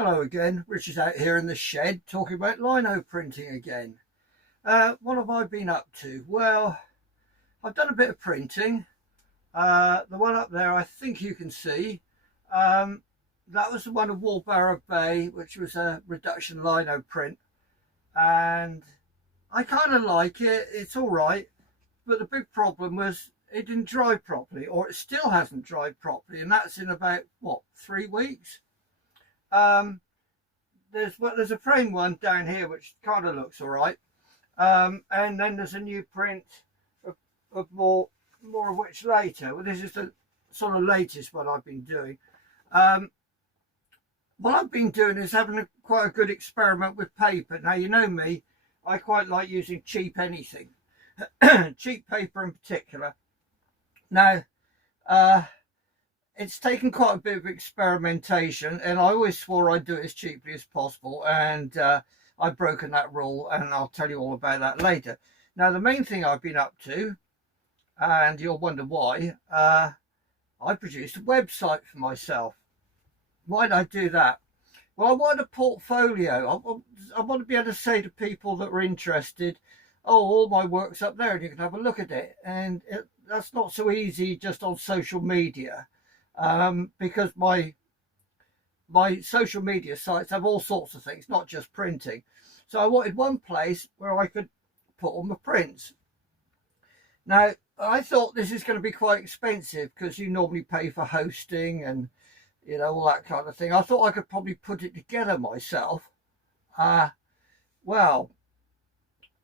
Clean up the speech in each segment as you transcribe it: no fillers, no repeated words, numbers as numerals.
Hello again, Richard's out here in the shed talking about lino printing again. What have I been up to? Well, I've done a bit of printing. The one up there I think you can see. Um, that was the one of Wallbarrow Bay, which was a reduction lino print. And I kind of like it, it's all right. But the big problem was it didn't dry properly, or it still hasn't dried properly. And that's in about, what, 3 weeks? Um, there's a frame one down here which kind of looks all right, and then there's a new print of more of which later. Well, this is the sort of latest one I've been doing. Um, what I've been doing is having quite a good experiment with paper. Now, you know me, I quite like using cheap anything, cheap paper in particular. Now, it's taken quite a bit of experimentation, and I always swore I'd do it as cheaply as possible, and I've broken that rule, and I'll tell you all about that later. Now, the main thing I've been up to, and you'll wonder why, I produced a website for myself. Why did I do that? Well, I want a portfolio. I want to be able to say to people that are interested, oh, all my work's up there and you can have a look at it. And that's not so easy just on social media. Because my social media sites have all sorts of things, not just printing. So I wanted one place where I could put all my prints. Now, I thought this is going to be quite expensive because you normally pay for hosting and, you know, all that kind of thing. I thought I could probably put it together myself. Well,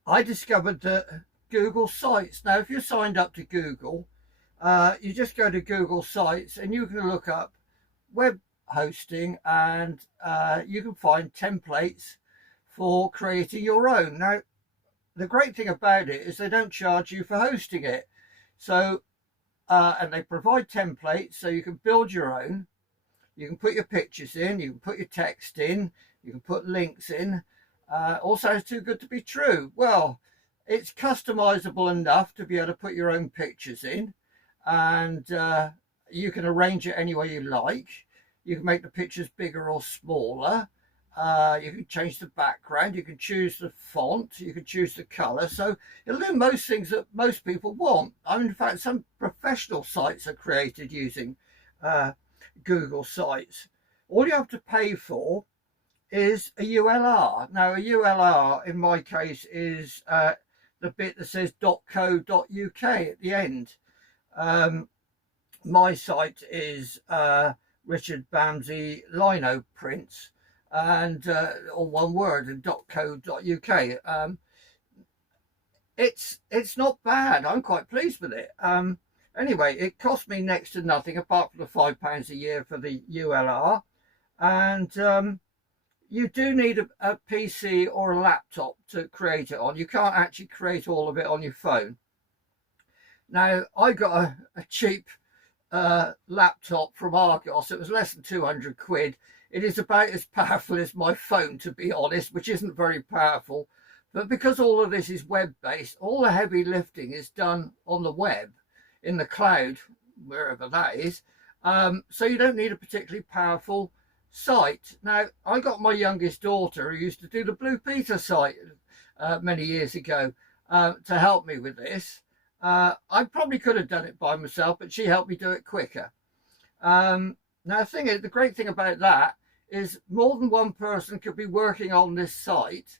I discovered that Google Sites. Now, if you're signed up to Google, you just go to Google Sites and you can look up web hosting, and you can find templates for creating your own. Now, the great thing about it is they don't charge you for hosting it. So, and they provide templates so you can build your own. You can put your pictures in, you can put your text in, you can put links in. All sounds too good to be true. Well, it's customizable enough to be able to put your own pictures in. And you can arrange it any way you like. You can make the pictures bigger or smaller. You can change the background. You can choose the font. You can choose the color. So it'll do most things that most people want. I mean, in fact, some professional sites are created using Google Sites. All you have to pay for is a ULR. Now, a ULR in my case is the bit that says .co.uk at the end. My site is Richard Bamsey Lino Prints, and all one word, and .co.uk. It's not bad. I'm quite pleased with it. Anyway, it cost me next to nothing apart from the £5 a year for the ULR, and you do need a PC or a laptop to create it on. You can't actually create all of it on your phone. Now, I got a cheap laptop from Argos. It was less than 200 quid. It is about as powerful as my phone, to be honest, which isn't very powerful. But because all of this is web-based, all the heavy lifting is done on the web, in the cloud, wherever that is. So you don't need a particularly powerful site. Now, I got my youngest daughter, who used to do the Blue Peter site many years ago, to help me with this. I probably could have done it by myself, but she helped me do it quicker. Now, the great thing about that is more than one person could be working on this site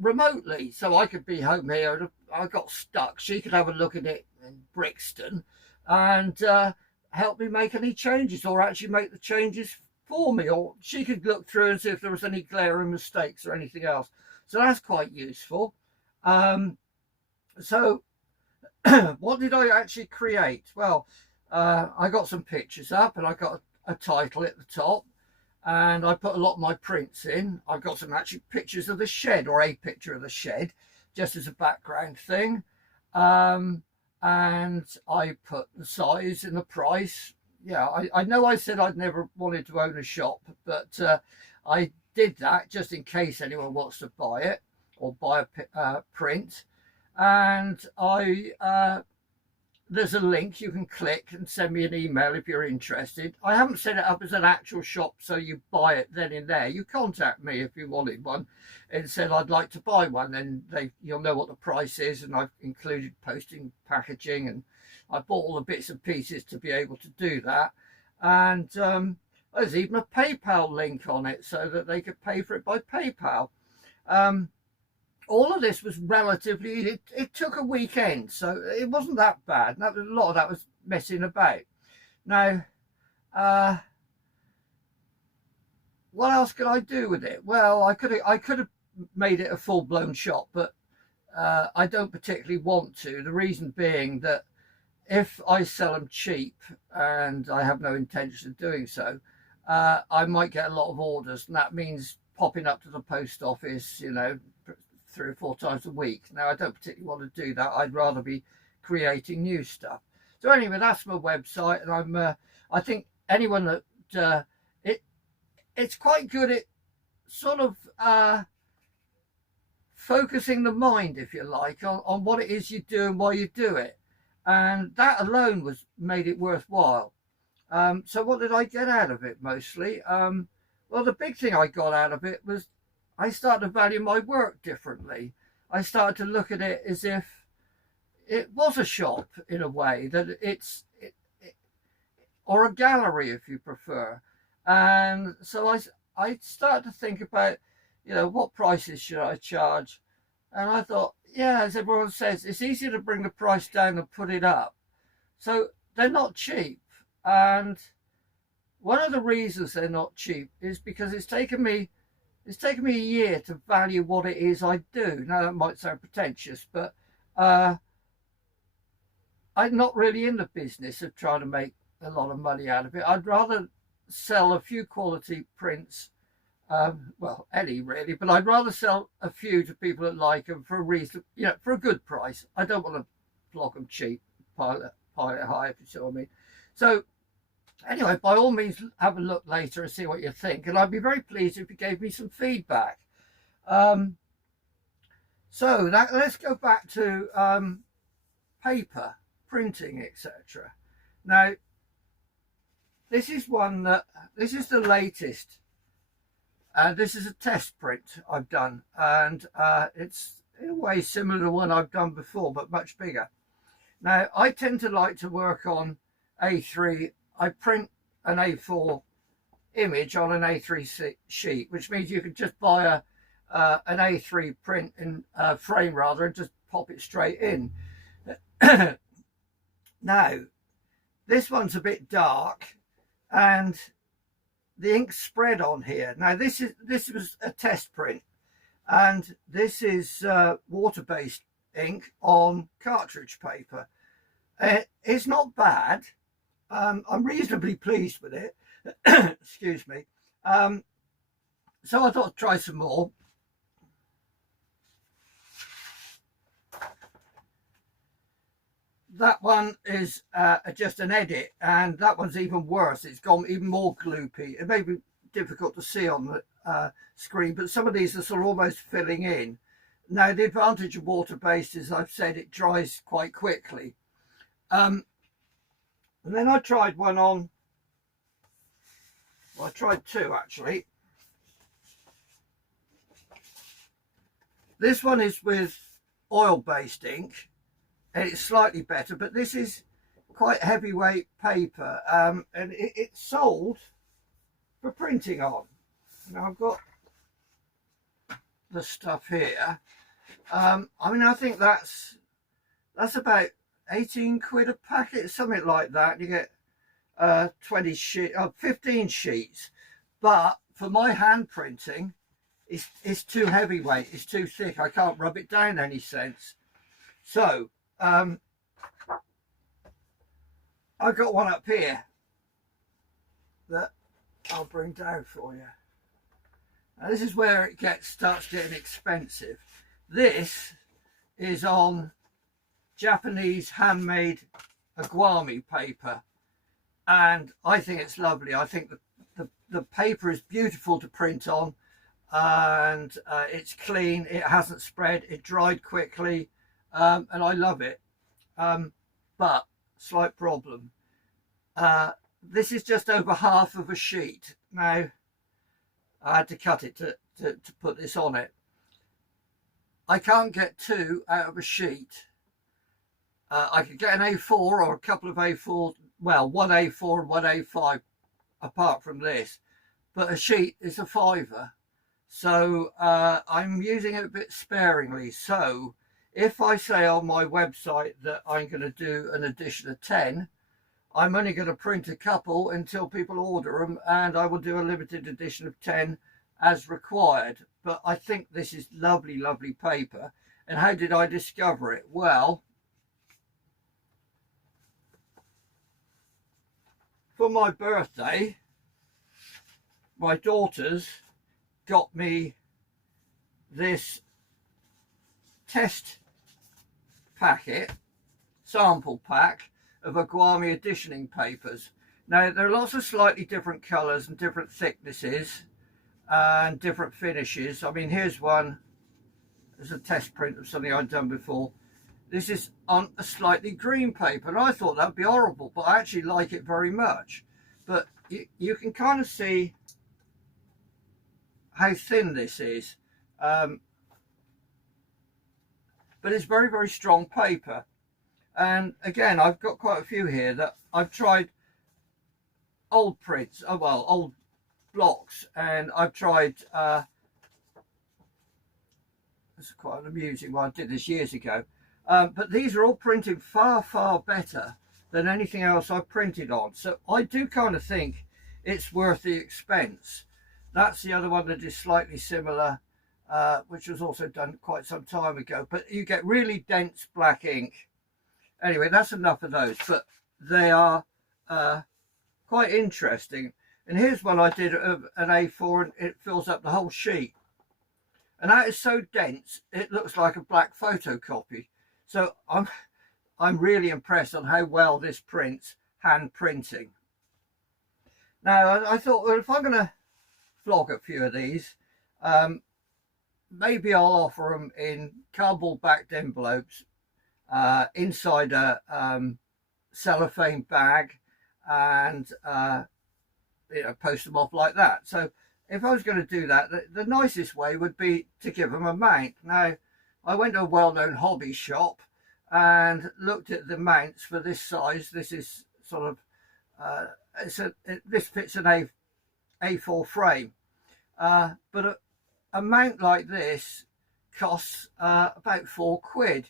remotely. So I could be home here. I got stuck. She could have a look at it in Brixton and help me make any changes, or actually make the changes for me. Or she could look through and see if there was any glaring mistakes or anything else. So that's quite useful. So what did I actually create? Well, I got some pictures up, and I got a title at the top, and I put a lot of my prints in. I got some actually pictures of the shed, or a picture of the shed, just as a background thing. And I put the size and the price. Yeah, I know I said I'd never wanted to own a shop, but I did that just in case anyone wants to buy it or buy a print. And I there's a link you can click and send me an email if you're interested. I haven't set it up as an actual shop, so you buy it then and there. You contact me if you wanted one and said I'd like to buy one, then you'll know what the price is, and I've included posting, packaging, and I bought all the bits and pieces to be able to do that. And there's even a PayPal link on it so that they could pay for it by PayPal. All of this was relatively, it took a weekend, so it wasn't that bad. A lot of that was messing about. Now, what else could I do with it? Well, I could have made it a full-blown shop, but I don't particularly want to. The reason being that if I sell them cheap, and I have no intention of doing so, I might get a lot of orders, and that means popping up to the post office, 3 or 4 times a week. Now, I don't particularly want to do that. I'd rather be creating new stuff. So anyway, that's my website, and I think anyone that it's quite good at sort of focusing the mind, if you like, on what it is you do and why you do it, and that alone made it worthwhile. So what did I get out of it mostly? Well, the big thing I got out of it was I started to value my work differently. I started to look at it as if it was a shop in a way, that or a gallery if you prefer. And so I started to think about, what prices should I charge? And I thought, yeah, as everyone says, it's easier to bring the price down than put it up. So they're not cheap. And one of the reasons they're not cheap is because it's taken me a year to value what it is I do. Now, that might sound pretentious, but I'm not really in the business of trying to make a lot of money out of it. I'd rather sell a few quality prints, well, any really, but I'd rather sell a few to people that like them for a reason, for a good price. I don't want to flog them cheap, pile it high, if you see what I mean. So anyway, by all means, have a look later and see what you think. And I'd be very pleased if you gave me some feedback. So let's go back to paper, printing, etc. Now, this is the latest. This is a test print I've done. And it's in a way similar to one I've done before, but much bigger. Now, I tend to like to work on A3. I print an A4 image on an A3 sheet, which means you can just buy an A3 print in frame rather, and just pop it straight in. Now, this one's a bit dark, and the ink spread on here. Now, this was a test print, and this is water-based ink on cartridge paper. It's not bad. I'm reasonably pleased with it. Excuse me. So I thought I'd try some more. That one is just an edit, and that one's even worse. It's gone even more gloopy. It may be difficult to see on the screen, but some of these are sort of almost filling in. Now, the advantage of water-based is, I've said, it dries quite quickly. And then I tried one on, well, I tried two actually. This one is with oil-based ink, and it's slightly better, but this is quite heavyweight paper, and it's sold for printing on. Now, I've got the stuff here. I mean, I think that's about 18 quid a packet, something like that. You get 15 sheets, but for my hand printing, it's too heavyweight, it's too thick. I can't rub it down any sense. So I've got one up here that I'll bring down for you. Now, this is where it starts getting expensive. This is on Japanese handmade agwami paper, and I think it's lovely. I think the paper is beautiful to print on, and it's clean, it hasn't spread, it dried quickly, and I love it. But slight problem. This is just over half of a sheet. Now, I had to cut it to put this on it. I can't get two out of a sheet. I could get an A4 or a couple of A4, well, one A4 and one A5 apart from this, but a sheet is a fiver. So I'm using it a bit sparingly. So if I say on my website that I'm going to do an edition of 10, I'm only going to print a couple until people order them, and I will do a limited edition of 10 as required. But I think this is lovely, lovely paper. And how did I discover it? Well, for my birthday, my daughters got me this test packet, sample pack of Aguami editioning papers. Now, there are lots of slightly different colours and different thicknesses and different finishes. I mean, here's one. There's a test print of something I'd done before. This is on a slightly green paper, and I thought that'd be horrible, but I actually like it very much. But you can kind of see how thin this is. But it's very, very strong paper. And again, I've got quite a few here that I've tried old prints, well, old blocks, and I've tried, it's quite an amusing one, I did this years ago, but these are all printing far, far better than anything else I've printed on. So I do kind of think it's worth the expense. That's the other one that is slightly similar, which was also done quite some time ago, but you get really dense black ink. Anyway, that's enough of those, but they are quite interesting. And here's one I did of an A4, and it fills up the whole sheet. And that is so dense, it looks like a black photocopy. So I'm really impressed on how well this prints hand printing. Now, I thought, well, if I'm going to flog a few of these, maybe I'll offer them in cardboard backed envelopes, inside a cellophane bag, and post them off like that. So if I was going to do that, the nicest way would be to give them a mount. Now, I went to a well-known hobby shop and looked at the mounts for this size. This is sort of this fits an A4 frame, but a mount like this costs about £4.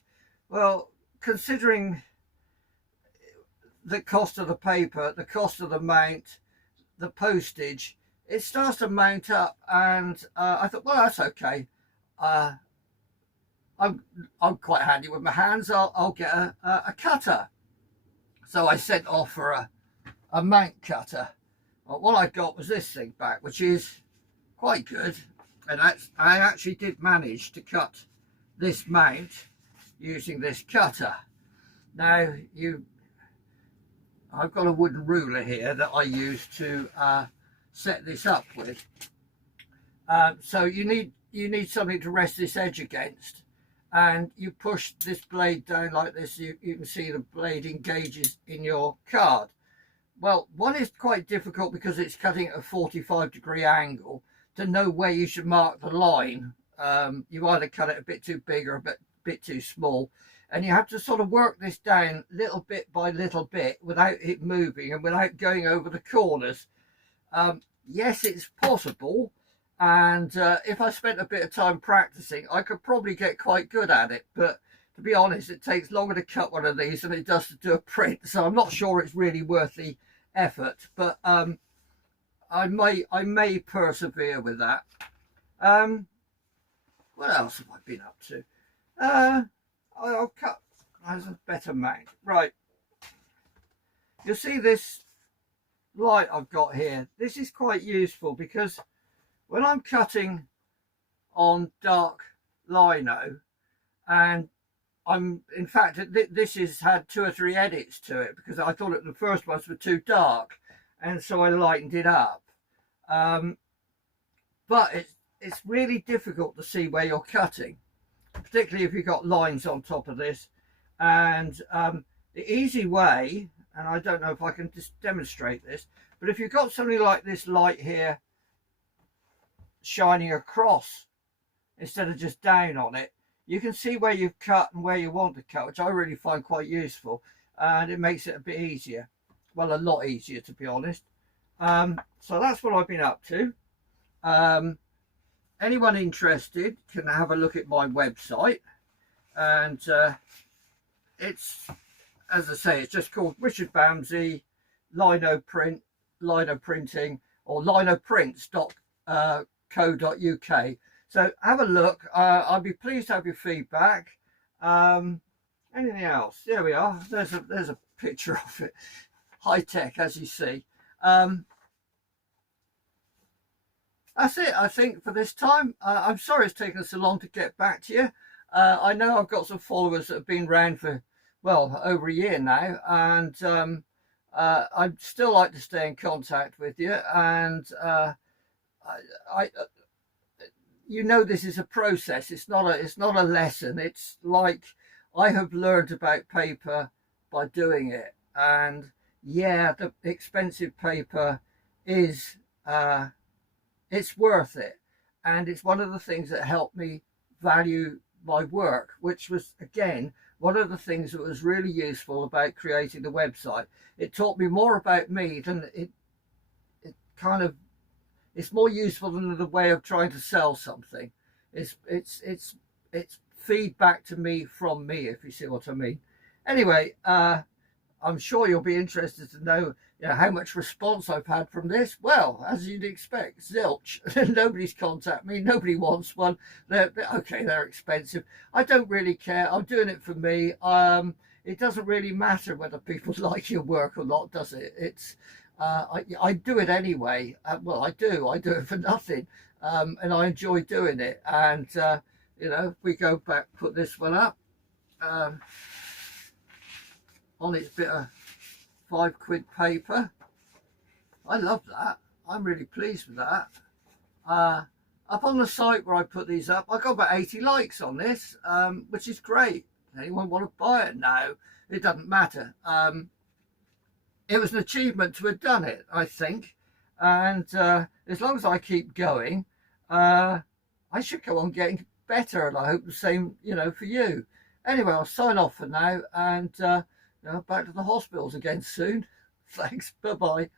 Well, considering the cost of the paper, the cost of the mount, the postage, it starts to mount up, and I thought, well, that's okay. I'm quite handy with my hands. I'll get a cutter. So I sent off for a mount cutter. Well, what I got was this thing back, which is quite good, and I actually did manage to cut this mount using this cutter. Now, I've got a wooden ruler here that I use to set this up with. So you need something to rest this edge against, and you push this blade down like this. You can see the blade engages in your card. Well, one is quite difficult because it's cutting at a 45-degree angle to know where you should mark the line. You either cut it a bit too big or a bit too small, and you have to sort of work this down little bit by little bit without it moving and without going over the corners. Yes, it's possible, and if I spent a bit of time practicing, I could probably get quite good at it, but to be honest, it takes longer to cut one of these than it does to do a print, so I'm not sure it's really worth the effort, but I may persevere with that. What else have I been up to? I'll cut as a better mount. Right, you'll see this light I've got here. This is quite useful because when I'm cutting on dark lino, and in fact, this has had 2 or 3 edits to it because I thought the first ones were too dark, and so I lightened it up. But it's really difficult to see where you're cutting, particularly if you've got lines on top of this, and the easy way, and I don't know if I can just demonstrate this, but if you've got something like this light here shining across instead of just down on it, you can see where you've cut and where you want to cut, which I really find quite useful, and it makes it a bit easier. Well, a lot easier, to be honest. So that's what I've been up to. Anyone interested can have a look at my website, and it's, as I say, it's just called Richard Bamsey Lino Printing, or linoprints.co.uk. So have a look. I'd be pleased to have your feedback. Anything else? There we are. There's a picture of it. High tech, as you see. That's it, I think, for this time. I'm sorry it's taken so long to get back to you. I know I've got some followers that have been around for, well, over a year now, and I'd still like to stay in contact with you. And you know, this is a process. It's not a lesson. It's like I have learned about paper by doing it. And yeah, the expensive paper is it's worth it, and it's one of the things that helped me value my work, which was, again, one of the things that was really useful about creating the website. It taught me more about me than it kind of, it's more useful than the way of trying to sell something. It's feedback to me from me, if you see what I mean. Anyway, I'm sure you'll be interested to know, how much response I've had from this. Well, as you'd expect, zilch. Nobody's contacted me. Nobody wants one. They're expensive. I don't really care. I'm doing it for me. It doesn't really matter whether people like your work or not, does it? It's I do it anyway. Well, I do it for nothing, and I enjoy doing it. And if we go back, put this one up on its bit of £5 paper. I love that. I'm really pleased with that. Up on the site where I put these up, I got about 80 likes on this, which is great. Anyone want to buy it now? It doesn't matter. It was an achievement to have done it, I think. And as long as I keep going, I should go on getting better, and I hope the same, for you. Anyway, I'll sign off for now, and back to the hospitals again soon. Thanks. Bye-bye.